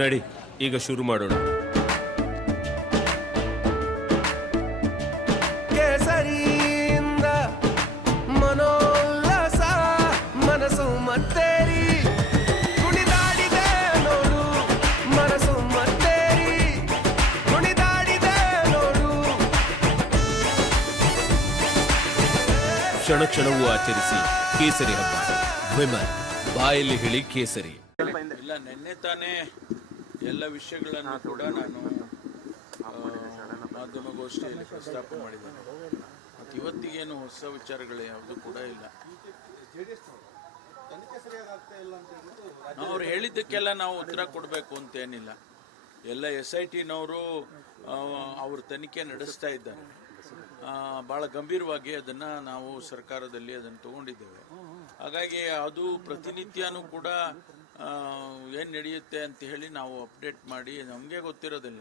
ನಡಿ, ಈಗ ಶುರು ಮಾಡೋಣ. ಕೇಸರಿಯಿಂದ ಮನೋಲ್ಲಾಸ ಮನಸ್ಸು ಮತ್ತೇರಿ ಕುಣಿದಾಡಿದೆ ನೋಡು, ಮನಸ್ಸು ಮತ್ತೇರಿ ಕುಣಿದಾಡಿದೆ ನೋಡು. ಕ್ಷಣ ಕ್ಷಣವೂ ಆಚರಿಸಿ ಕೇಸರಿ ಹಬ್ಬ. ವಿಮಲ್, ಬಾಯಲ್ಲಿ ಹೇಳಿ ಕೇಸರಿ. ಇಲ್ಲ, ನಿನ್ನೆ ತಾನೇ ಎಲ್ಲ ವಿಷಯಗಳನ್ನು ಕೂಡ ನಾನು ಮಾಧ್ಯಮಗೋಷ್ಠಿಯಲ್ಲಿ ಪ್ರಸ್ತಾಪ ಮಾಡಿದ್ದೇನೆ. ಮತ್ತು ಇವತ್ತಿಗೇನು ಹೊಸ ವಿಚಾರಗಳು ಯಾವುದು ಕೂಡ ಇಲ್ಲ. ಅವ್ರು ಹೇಳಿದ್ದಕ್ಕೆಲ್ಲ ನಾವು ಉತ್ತರ ಕೊಡಬೇಕು ಅಂತೇನಿಲ್ಲ. ಎಲ್ಲ SITನವರು ಅವ್ರ ತನಿಖೆ ನಡೆಸ್ತಾ ಇದ್ದಾರೆ. ಭಾಳ ಗಂಭೀರವಾಗಿ ಅದನ್ನು ನಾವು ಸರ್ಕಾರದಲ್ಲಿ ಅದನ್ನು ತಗೊಂಡಿದ್ದೇವೆ. ಹಾಗಾಗಿ ಅದು ಪ್ರತಿನಿತ್ಯನೂ ಕೂಡ ಏನು ನಡೆಯುತ್ತೆ ಅಂತ ಹೇಳಿ ನಾವು ಅಪ್ಡೇಟ್ ಮಾಡಿ, ನಮಗೆ ಗೊತ್ತಿರೋದಿಲ್ಲ,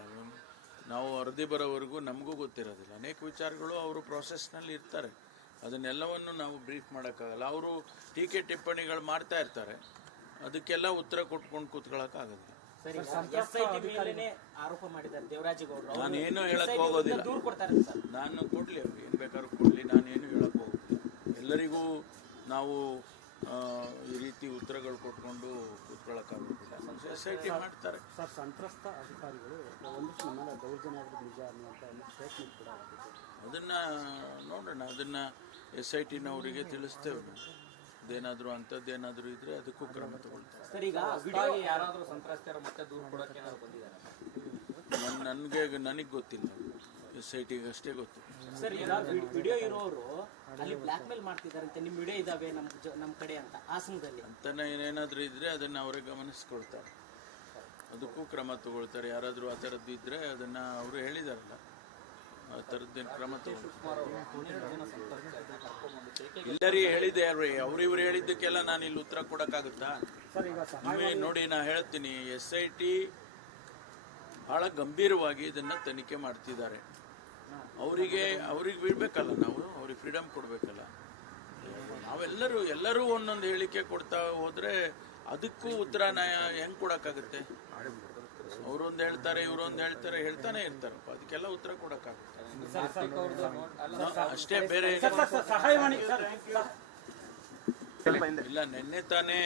ನಾವು ವರದಿ ಬರೋವರೆಗೂ ನಮಗೂ ಗೊತ್ತಿರೋದಿಲ್ಲ. ಅನೇಕ ವಿಚಾರಗಳು ಅವರು ಪ್ರೊಸೆಸ್ನಲ್ಲಿ ಇರ್ತಾರೆ, ಅದನ್ನೆಲ್ಲವನ್ನು ನಾವು ಬ್ರೀಫ್ ಮಾಡೋಕ್ಕಾಗಲ್ಲ. ಅವರು ಟೀಕೆ ಟಿಪ್ಪಣಿಗಳು ಮಾಡ್ತಾ ಇರ್ತಾರೆ, ಅದಕ್ಕೆಲ್ಲ ಉತ್ತರ ಕೊಟ್ಕೊಂಡು ಕೂತ್ಕೊಳ್ಳೋಕ್ಕಾಗೋದಿಲ್ಲ. ನಾನೇನು ಹೇಳಕ್ ಹೋಗೋದಿಲ್ಲ. ನಾನು ಕೊಡ್ಲಿ, ಅವ್ರು ಏನು ಬೇಕಾದ್ರೂ ಕೊಡ್ಲಿ, ನಾನೇನು ಹೇಳಕ್ ಹೋಗೋದಿಲ್ಲ. ಎಲ್ಲರಿಗೂ ನಾವು ಈ ರೀತಿ ಉತ್ತರಗಳು ಕೊಟ್ಕೊಂಡು ಕೂತ್ಕೊಳ್ಳೋಕ್ಕಾಗೋದಿಲ್ಲ. SIT ಮಾಡ್ತಾರೆ. ಸಂತ್ರಸ್ತ ಅಧಿಕಾರಿಗಳು ಒಂದಿಷ್ಟು ನಮ್ಮ ದೌರ್ಜನ್ಯ ನಿಜ ಅನ್ನುವಂಥ ಒಂದು ಸ್ಟೇಟ್ಮೆಂಟ್ ಕೂಡ ಅದನ್ನ ನೋಡೋಣ, ಅದನ್ನ SITನವರಿಗೆ ತಿಳಿಸ್ತೇವೆ. ಅದೇನಾದರೂ ಅಂಥದ್ದೇನಾದರೂ ಇದ್ರೆ ಅದಕ್ಕೂ ಕ್ರಮ ತಗೊಳ್ತಾರೆ. ನನಗೆ ಗೊತ್ತಿಲ್ಲ, SITಗೆ ಅಷ್ಟೇ ಗೊತ್ತು. ವಿಡಿಯೋ ಇರೋರು ಅಲ್ಲಿ ಬ್ಲಾಕ್ ಮೇಲ್ ಮಾಡ್ತಿದಾರಂತೆ, ನಿಮ್ಮ ವಿಡಿಯೋ ಇದಾವೆ ನಮ್ಮ ಕಡೆ ಅಂತ ಹಾಸನದಲ್ಲಿ ಅಂತ ಏನೇನಾದ್ರೂ ಇದ್ರೆ ಅದನ್ನ ಅವರೇ ಗಮನಿಸ್ಕೊಳ್ತಾರೆ, ಅದಕ್ಕೂ ಕ್ರಮ ತಗೊಳ್ತಾರೆ. ಯಾರಾದ್ರೂ ಆ ಥರದ್ದು ಇದ್ರೆ ಅದನ್ನ ಅವರು ಹೇಳಿದಾರಲ್ಲ, ಆ ಥರದ್ದೇನು ಕ್ರಮ ತಗೊಳ್ತಾರೆ. ಎಲ್ಲರಿಗೆ ಹೇಳಿದೆ, ಅವ್ರಿವ್ರು ಹೇಳಿದ್ದಕ್ಕೆಲ್ಲ ನಾನು ಇಲ್ಲಿ ಉತ್ತರ ಕೊಡಕ್ಕಾಗುತ್ತಾ? ನೋಡಿ, ನಾ ಹೇಳ್ತೀನಿ, SIT ಬಹಳ ಗಂಭೀರವಾಗಿ ಇದನ್ನ ತನಿಖೆ ಮಾಡ್ತಿದ್ದಾರೆ. ಅವ್ರಿಗೆ ಬಿಡ್ಬೇಕಲ್ಲ, ನಾವು ಅವ್ರಿಗೆ ಫ್ರೀಡಮ್ ಕೊಡ್ಬೇಕಲ್ಲ. ಎಲ್ಲರೂ ಒಂದೊಂದು ಹೇಳಿಕೆ ಕೊಡ್ತಾ ಹೋದ್ರೆ ಅದಕ್ಕೂ ಉತ್ತರ ಹೆಂಗ್ ಕೊಡಕ್ಕಾಗುತ್ತೆ? ಅವರೊಂದು ಹೇಳ್ತಾರೆ, ಇವರೊಂದು ಹೇಳ್ತಾರೆ, ಹೇಳ್ತಾನೆ ಇರ್ತಾರೆ, ಅದಕ್ಕೆಲ್ಲ ಉತ್ತರ ಕೊಡಕ್ಕಾಗುತ್ತೆ ಅಷ್ಟೇ, ಬೇರೆ ಇಲ್ಲ. ನಿನ್ನೆ ತಾನೇ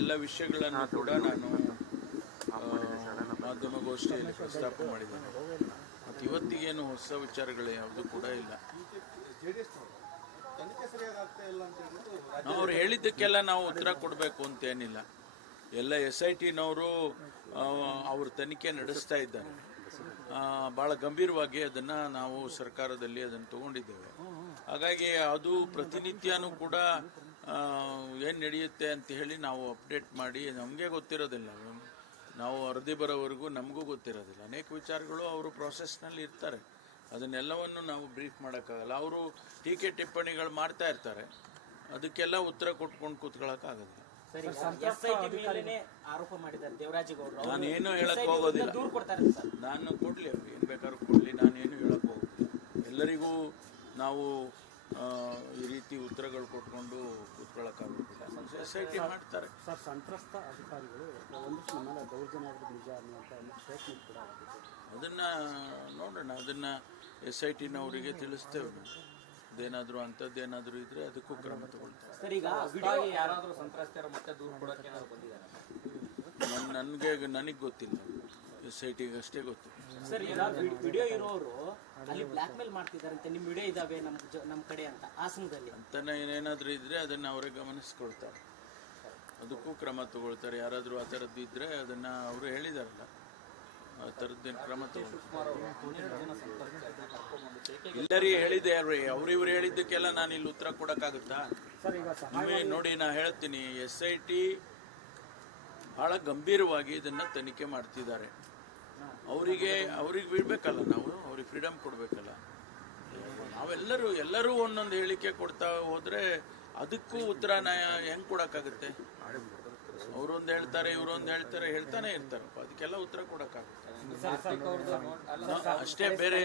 ಎಲ್ಲ ವಿಷಯಗಳನ್ನು ಕೂಡ ನಾನು ಮಾಧ್ಯಮಗೋಷ್ಠಿಯಲ್ಲಿ ಪ್ರಸ್ತಾಪ ಮಾಡಿದ್ದೇನೆ. ಮತ್ತು ಇವತ್ತಿಗೇನು ಹೊಸ ವಿಚಾರಗಳು ಯಾವುದು ಕೂಡ ಇಲ್ಲ. ಅವ್ರು ಹೇಳಿದ್ದಕ್ಕೆಲ್ಲ ನಾವು ಉತ್ತರ ಕೊಡಬೇಕು ಅಂತೇನಿಲ್ಲ. ಎಲ್ಲ SITನವರು ಅವ್ರ ತನಿಖೆ ನಡೆಸ್ತಾ ಇದ್ದಾರೆ. ಭಾಳ ಗಂಭೀರವಾಗಿ ಅದನ್ನು ನಾವು ಸರ್ಕಾರದಲ್ಲಿ ಅದನ್ನು ತಗೊಂಡಿದ್ದೇವೆ. ಹಾಗಾಗಿ ಅದು ಪ್ರತಿನಿತ್ಯನೂ ಕೂಡ ಏನು ನಡೆಯುತ್ತೆ ಅಂತ ಹೇಳಿ ನಾವು ಅಪ್ಡೇಟ್ ಮಾಡಿ, ನಮಗೆ ಗೊತ್ತಿರೋದಿಲ್ಲ, ನಾವು ವರದಿ ಬರೋವರೆಗೂ ನಮಗೂ ಗೊತ್ತಿರೋದಿಲ್ಲ. ಅನೇಕ ವಿಚಾರಗಳು ಅವರು ಪ್ರೊಸೆಸ್ನಲ್ಲಿ ಇರ್ತಾರೆ, ಅದನ್ನೆಲ್ಲವನ್ನು ನಾವು ಬ್ರೀಫ್ ಮಾಡೋಕ್ಕಾಗಲ್ಲ. ಅವರು ಟೀಕೆ ಟಿಪ್ಪಣಿಗಳು ಮಾಡ್ತಾ ಇರ್ತಾರೆ, ಅದಕ್ಕೆಲ್ಲ ಉತ್ತರ ಕೊಟ್ಕೊಂಡು ಕೂತ್ಕೊಳ್ಳೋಕ್ಕಾಗೋದಿಲ್ಲ. ನಾನೇನು ಹೇಳಕ್ ಹೋಗೋದಿಲ್ಲ. ನಾನು ಕೊಡ್ಲಿ, ಅವ್ರು ಏನು ಬೇಕಾದ್ರೂ ಕೊಡ್ಲಿ, ನಾನೇನು ಹೇಳಕ್ ಹೋಗೋದಿಲ್ಲ. ಎಲ್ಲರಿಗೂ ನಾವು ಈ ರೀತಿ ಉತ್ತರಗಳು ಕೊಟ್ಕೊಂಡು ಕೂತ್ಕೊಳ್ಳೋಕ್ಕಾಗೋದಿಲ್ಲ. SIT ಮಾಡ್ತಾರೆ. ಸಂತ್ರಸ್ತ ಅಧಿಕಾರಿಗಳು ಒಂದಿಷ್ಟು ನಮ್ಮ ದೌರ್ಜನ್ಯ ನಿಜ ಅನ್ನುವಂಥ ಒಂದು ಸ್ಟೇಟ್ಮೆಂಟ್ ಕೂಡ ಅದನ್ನ ನೋಡೋಣ, ಅದನ್ನ SITನವರಿಗೆ ತಿಳಿಸ್ತೇವೆ. ಅದೇನಾದರೂ ಅಂಥದ್ದೇನಾದರೂ ಇದ್ರೆ ಅದಕ್ಕೂ ಕ್ರಮ ತಗೊಳ್ತಾರೆ. ನನಗೆ ಗೊತ್ತಿಲ್ಲ, SITಗೆ ಅಷ್ಟೇ ಗೊತ್ತು. ವಿಡಿಯೋ ಇರೋರು ಅಲ್ಲಿ ಬ್ಲಾಕ್ ಮೇಲ್ ಮಾಡ್ತಿದಾರಂತೆ, ನಿಮ್ಮ ವಿಡಿಯೋ ಇದಾವೆ ನಮ್ಮ ಕಡೆ ಅಂತ ಹಾಸನದಲ್ಲಿ ಅಂತ ಏನೇನಾದ್ರೂ ಇದ್ರೆ ಅದನ್ನ ಅವರೇ ಗಮನಿಸ್ಕೊಳ್ತಾರೆ, ಅದಕ್ಕೂ ಕ್ರಮ ತಗೊಳ್ತಾರೆ. ಯಾರಾದ್ರೂ ಆ ಥರದ್ದು ಇದ್ರೆ ಅದನ್ನ ಅವರು ಹೇಳಿದಾರಲ್ಲ, ಆ ಥರದ್ದೇನು ಕ್ರಮ ತಗೊಳ್ತಾರೆ. ಎಲ್ಲರಿಗೆ ಹೇಳಿದೆ, ಅವ್ರಿವ್ರು ಹೇಳಿದ್ದಕ್ಕೆಲ್ಲ ನಾನು ಇಲ್ಲಿ ಉತ್ತರ ಕೊಡಕ್ಕಾಗುತ್ತಾ? ನೋಡಿ, ನಾ ಹೇಳ್ತೀನಿ, SIT ಬಹಳ ಗಂಭೀರವಾಗಿ ಇದನ್ನ ತನಿಖೆ ಮಾಡ್ತಿದ್ದಾರೆ. ಅವ್ರಿಗೆ ಬಿಡ್ಬೇಕಲ್ಲ, ನಾವು ಅವ್ರಿಗೆ ಫ್ರೀಡಮ್ ಕೊಡ್ಬೇಕಲ್ಲ. ಎಲ್ಲರೂ ಒಂದೊಂದು ಹೇಳಿಕೆ ಕೊಡ್ತಾ ಹೋದ್ರೆ ಅದಕ್ಕೂ ಉತ್ತರ ಹೆಂಗ್ ಕೊಡಕ್ಕಾಗುತ್ತೆ? ಅವರೊಂದು ಹೇಳ್ತಾರೆ, ಇವರೊಂದು ಹೇಳ್ತಾರೆ, ಹೇಳ್ತಾನೆ ಇರ್ತಾರೆ, ಅದಕ್ಕೆಲ್ಲ ಉತ್ತರ ಕೊಡಕ್ಕಾಗುತ್ತೆ ಅಷ್ಟೇ, ಬೇರೆ